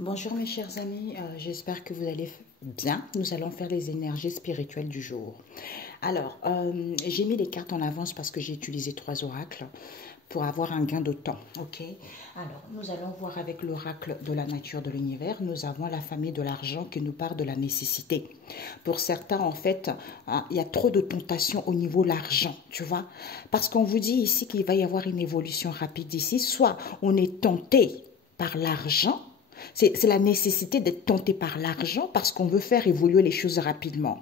Bonjour mes chers amis, j'espère que vous allez bien. Nous allons faire les énergies spirituelles du jour. Alors, j'ai mis les cartes en avance parce que j'ai utilisé 3 oracles pour avoir un gain de temps. Ok. Alors, nous allons voir avec l'oracle de la nature de l'univers. Nous avons la famille de l'argent qui nous parle de la nécessité. Pour certains, en fait, il y a trop de tentations au niveau de l'argent, tu vois. Parce qu'on vous dit ici qu'il va y avoir une évolution rapide ici. Soit on est tenté par l'argent. C'est la nécessité d'être tenté par l'argent parce qu'on veut faire évoluer les choses rapidement.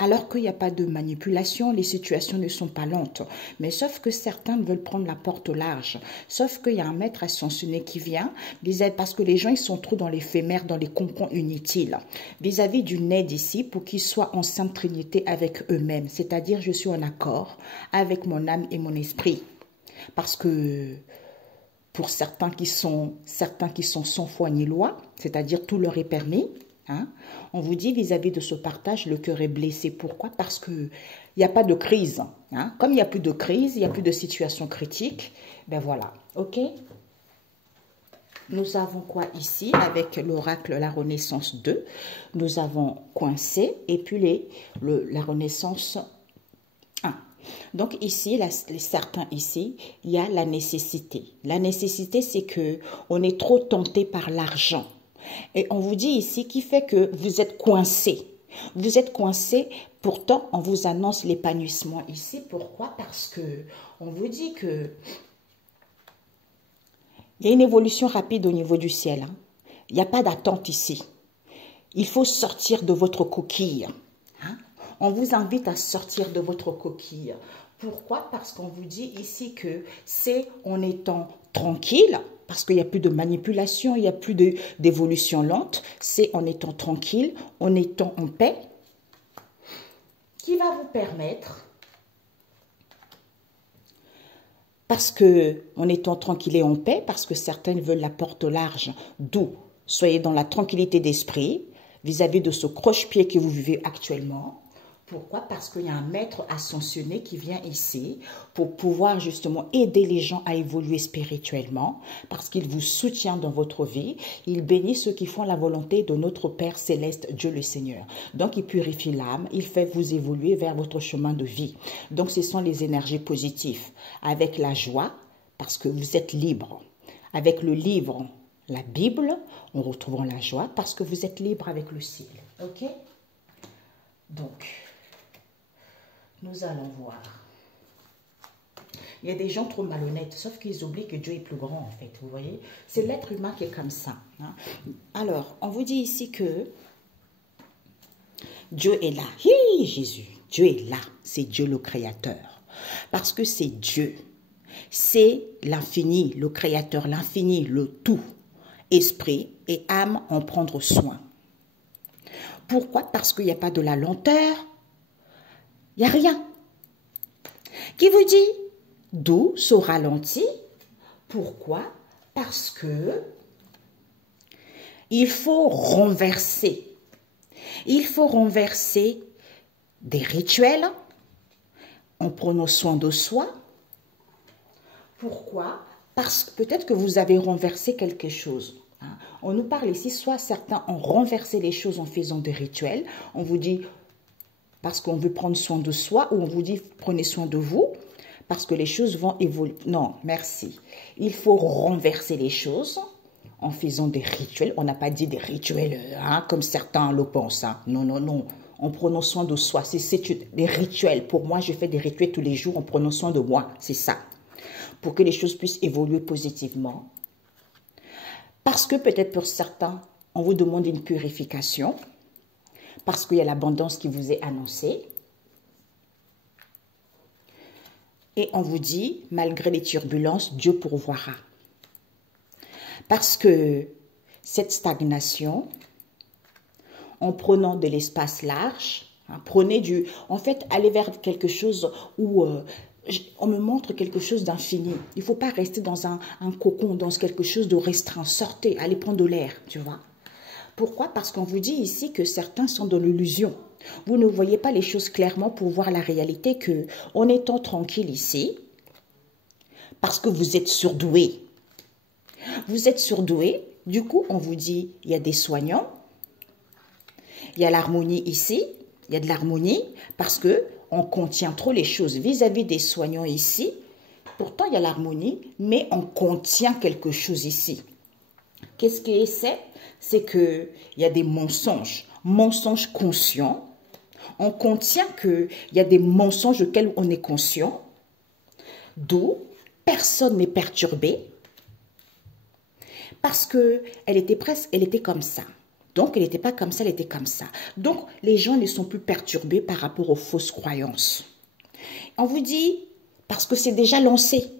Alors qu'il n'y a pas de manipulation, les situations ne sont pas lentes. Mais sauf que certains veulent prendre la porte au large. Sauf qu'il y a un maître ascensionné qui vient, parce que les gens ils sont trop dans l'éphémère, dans les concons inutiles. Vis-à-vis d'une aide ici pour qu'ils soient en sainte trinité avec eux-mêmes. C'est-à-dire je suis en accord avec mon âme et mon esprit. Parce que pour certains qui sont sans foi ni loi, c'est-à-dire tout leur est permis, hein, on vous dit vis-à-vis de ce partage, le cœur est blessé. Pourquoi? Parce qu'il n'y a pas de crise. Hein. Comme il n'y a plus de crise, il n'y a plus de situation critique, ben voilà, ok? Nous avons quoi ici avec l'oracle La Renaissance 2? Nous avons coincé et puis la Renaissance 1. Donc ici, certains ici, il y a la nécessité. La nécessité, c'est que on est trop tenté par l'argent. Et on vous dit ici qui fait que vous êtes coincé. Vous êtes coincé, pourtant on vous annonce l'épanouissement ici. Pourquoi? Parce que on vous dit que il y a une évolution rapide au niveau du ciel. Hein. Il n'y a pas d'attente ici. Il faut sortir de votre coquille. Hein. On vous invite à sortir de votre coquille. Pourquoi? Parce qu'on vous dit ici que c'est en étant tranquille, parce qu'il n'y a plus de manipulation, il n'y a plus d'évolution lente, c'est en étant tranquille, en étant en paix, qui va vous permettre, parce que en étant tranquille et en paix, parce que certaines veulent la porte au large, d'où soyez dans la tranquillité d'esprit, vis-à-vis de ce croche-pied que vous vivez actuellement. Pourquoi? Parce qu'il y a un maître ascensionné qui vient ici pour pouvoir justement aider les gens à évoluer spirituellement, parce qu'il vous soutient dans votre vie. Il bénit ceux qui font la volonté de notre Père Céleste, Dieu le Seigneur. Donc, il purifie l'âme, il fait vous évoluer vers votre chemin de vie. Donc, ce sont les énergies positives. Avec la joie, parce que vous êtes libre. Avec le livre, la Bible, on retrouve la joie, parce que vous êtes libre avec le ciel. Ok? Donc, nous allons voir. Il y a des gens trop malhonnêtes, sauf qu'ils oublient que Dieu est plus grand en fait, vous voyez. C'est l'être humain qui est comme ça. Hein. Alors, on vous dit ici que Dieu est là. Hi, Jésus, Dieu est là. C'est Dieu le Créateur. Parce que c'est Dieu. C'est l'infini, le Créateur, l'infini, le tout. Esprit et âme en prendre soin. Pourquoi? Parce qu'il n'y a pas de la lenteur. Il n'y a rien. Qui vous dit? D'où ce ralenti? Pourquoi? Parce que il faut renverser. Il faut renverser des rituels en prenant soin de soi. Pourquoi? Parce que peut-être que vous avez renversé quelque chose. Hein. On nous parle ici, soit certains ont renversé les choses en faisant des rituels. On vous dit parce qu'on veut prendre soin de soi, ou on vous dit prenez soin de vous, parce que les choses vont évoluer. Non, merci. Il faut renverser les choses en faisant des rituels. On n'a pas dit des rituels, hein, comme certains le pensent. Hein. Non, non, non. En prenant soin de soi. C'est des rituels. Pour moi, je fais des rituels tous les jours en prenant soin de moi. C'est ça. Pour que les choses puissent évoluer positivement. Parce que peut-être pour certains, on vous demande une purification. Parce qu'il y a l'abondance qui vous est annoncée. Et on vous dit, malgré les turbulences, Dieu pourvoira. Parce que cette stagnation, en prenant de l'espace large, hein, en fait, allez vers quelque chose où on me montre quelque chose d'infini. Il ne faut pas rester dans un cocon, dans quelque chose de restreint. Sortez, allez prendre de l'air, tu vois. Pourquoi? Parce qu'on vous dit ici que certains sont dans l'illusion. Vous ne voyez pas les choses clairement pour voir la réalité que, en étant tranquille ici, parce que vous êtes surdoué. Vous êtes surdoué, Du coup, on vous dit, il y a des soignants, il y a l'harmonie ici, il y a de l'harmonie parce que on contient trop les choses vis-à-vis des soignants ici. Pourtant, il y a l'harmonie, mais on contient quelque chose ici. Qu'est-ce que c'est? C'est qu'il y a des mensonges, mensonges conscients. On contient qu'il y a des mensonges auxquels on est conscient, d'où personne n'est perturbé, parce qu'elle était presque, elle était comme ça. Donc, elle n'était pas comme ça, elle était comme ça. Donc, les gens ne sont plus perturbés par rapport aux fausses croyances. On vous dit, parce que c'est déjà lancé.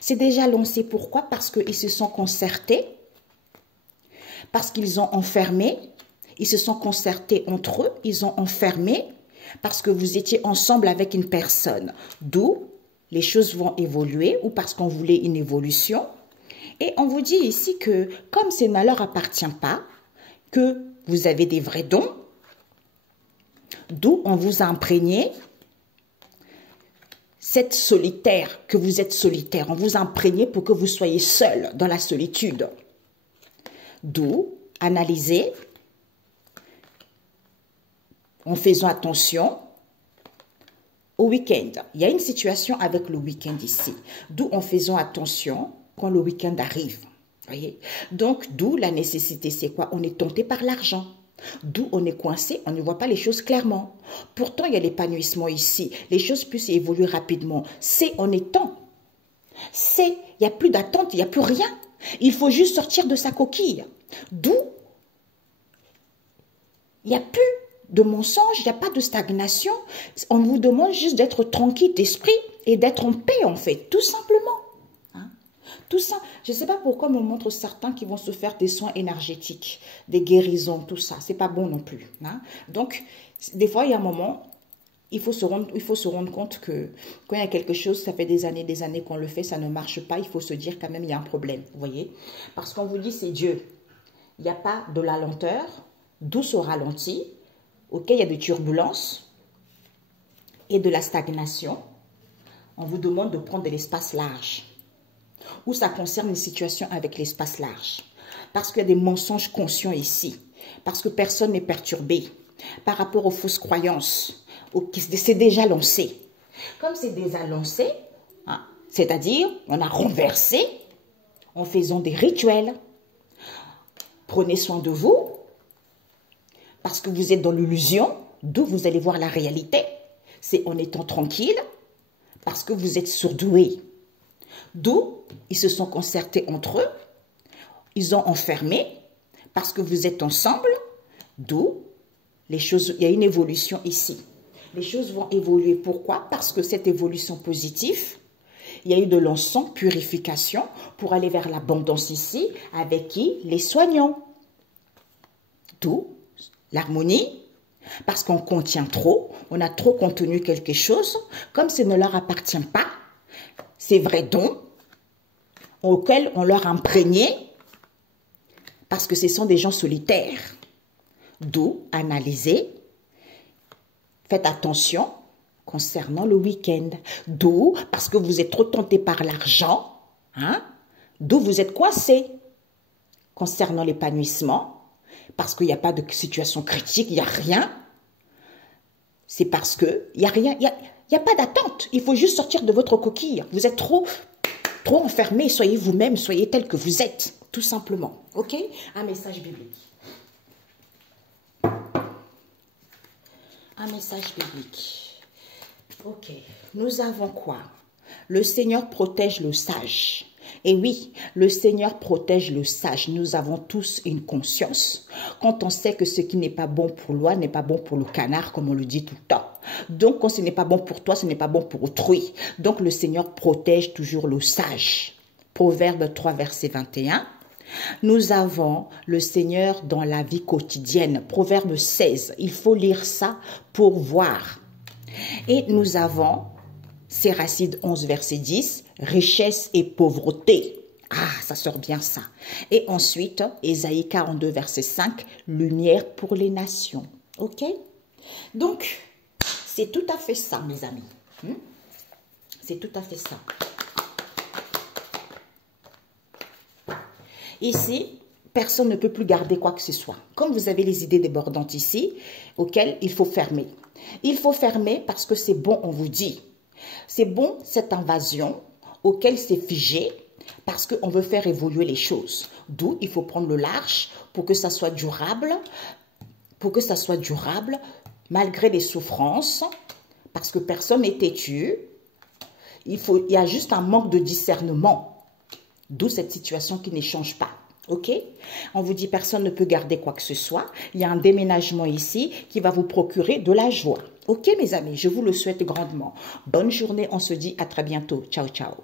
C'est déjà lancé. Pourquoi? Parce qu'ils se sont concertés, parce qu'ils ont enfermé, ils se sont concertés entre eux, ils ont enfermé, parce que vous étiez ensemble avec une personne. D'où les choses vont évoluer, ou parce qu'on voulait une évolution. Et on vous dit ici que, comme ça ne leur appartient pas, que vous avez des vrais dons, d'où on vous a imprégné cette solitaire, que vous êtes solitaire. On vous a imprégné pour que vous soyez seul dans la solitude. D'où analyser en faisant attention au week-end. Il y a une situation avec le week-end ici. D'où en faisant attention quand le week-end arrive. Voyez? Donc, d'où la nécessité, c'est quoi? On est tenté par l'argent. D'où on est coincé, on ne voit pas les choses clairement. Pourtant, il y a l'épanouissement ici. Les choses puissent évoluer rapidement. C'est en étant. Il n'y a plus d'attente, il n'y a plus rien. Il faut juste sortir de sa coquille. D'où il n'y a plus de mensonges, il n'y a pas de stagnation. On vous demande juste d'être tranquille d'esprit et d'être en paix, en fait, tout simplement. Tout ça, je ne sais pas pourquoi on me montre certains qui vont se faire des soins énergétiques, des guérisons, tout ça. Ce n'est pas bon non plus. Donc, des fois, il y a un moment, il faut se rendre compte que quand il y a quelque chose, ça fait des années qu'on le fait, ça ne marche pas. Il faut se dire quand même, il y a un problème, vous voyez. Parce qu'on vous dit, c'est Dieu. Il n'y a pas de la lenteur, douce au ralenti. Ok, il y a des turbulences et de la stagnation. On vous demande de prendre de l'espace large. Où ça concerne une situation avec l'espace large. Parce qu'il y a des mensonges conscients ici. Parce que personne n'est perturbé. Par rapport aux fausses croyances. C'est déjà lancé. Comme c'est déjà lancé, c'est-à-dire on a renversé en faisant des rituels. Prenez soin de vous. Parce que vous êtes dans l'illusion, d'où vous allez voir la réalité. C'est en étant tranquille, parce que vous êtes surdoué. D'où ils se sont concertés entre eux, ils ont enfermé, parce que vous êtes ensemble, d'où les choses, il y a une évolution ici. Les choses vont évoluer. Pourquoi? Parce que cette évolution positive, il y a eu de l'encens, purification, pour aller vers l'abondance ici, avec qui? Les soignants. D'où l'harmonie, parce qu'on contient trop, on a trop contenu quelque chose, comme ça ne leur appartient pas, c'est vrais dons auxquels on leur a imprégné, parce que ce sont des gens solitaires. D'où analyser, faites attention concernant le week-end. D'où, parce que vous êtes trop tenté par l'argent, d'où vous êtes coincé concernant l'épanouissement. Parce qu'il n'y a pas de situation critique, il n'y a rien. C'est parce qu'il n'y a rien, il n'y a pas d'attente. Il faut juste sortir de votre coquille. Vous êtes trop enfermé. Soyez vous-même, soyez tel que vous êtes, tout simplement. Ok? Un message biblique. Un message biblique. Ok. Nous avons quoi? Le Seigneur protège le sage. Et oui, le Seigneur protège le sage. Nous avons tous une conscience. Quand on sait que ce qui n'est pas bon pour l'oie n'est pas bon pour le canard, comme on le dit tout le temps. Donc, quand ce n'est pas bon pour toi, ce n'est pas bon pour autrui. Donc, le Seigneur protège toujours le sage. Proverbe 3, verset 21. Nous avons le Seigneur dans la vie quotidienne. Proverbe 16. Il faut lire ça pour voir. Et nous avons Séracide 11, verset 10, richesse et pauvreté. Ah, ça sort bien ça. Et ensuite, Ésaïe 42, verset 5, lumière pour les nations. Ok? Donc, c'est tout à fait ça, mes amis. C'est tout à fait ça. Ici, personne ne peut plus garder quoi que ce soit. Comme vous avez les idées débordantes ici, auxquelles il faut fermer. Il faut fermer parce que c'est bon, on vous dit. C'est bon cette invasion auquel c'est figé parce qu'on veut faire évoluer les choses. D'où il faut prendre le large pour que ça soit durable, malgré les souffrances, parce que personne n'est têtu. Il y a juste un manque de discernement. D'où cette situation qui ne change pas. Ok? On vous dit personne ne peut garder quoi que ce soit. Il y a un déménagement ici qui va vous procurer de la joie. Ok mes amis, je vous le souhaite grandement. Bonne journée, on se dit à très bientôt. Ciao, ciao.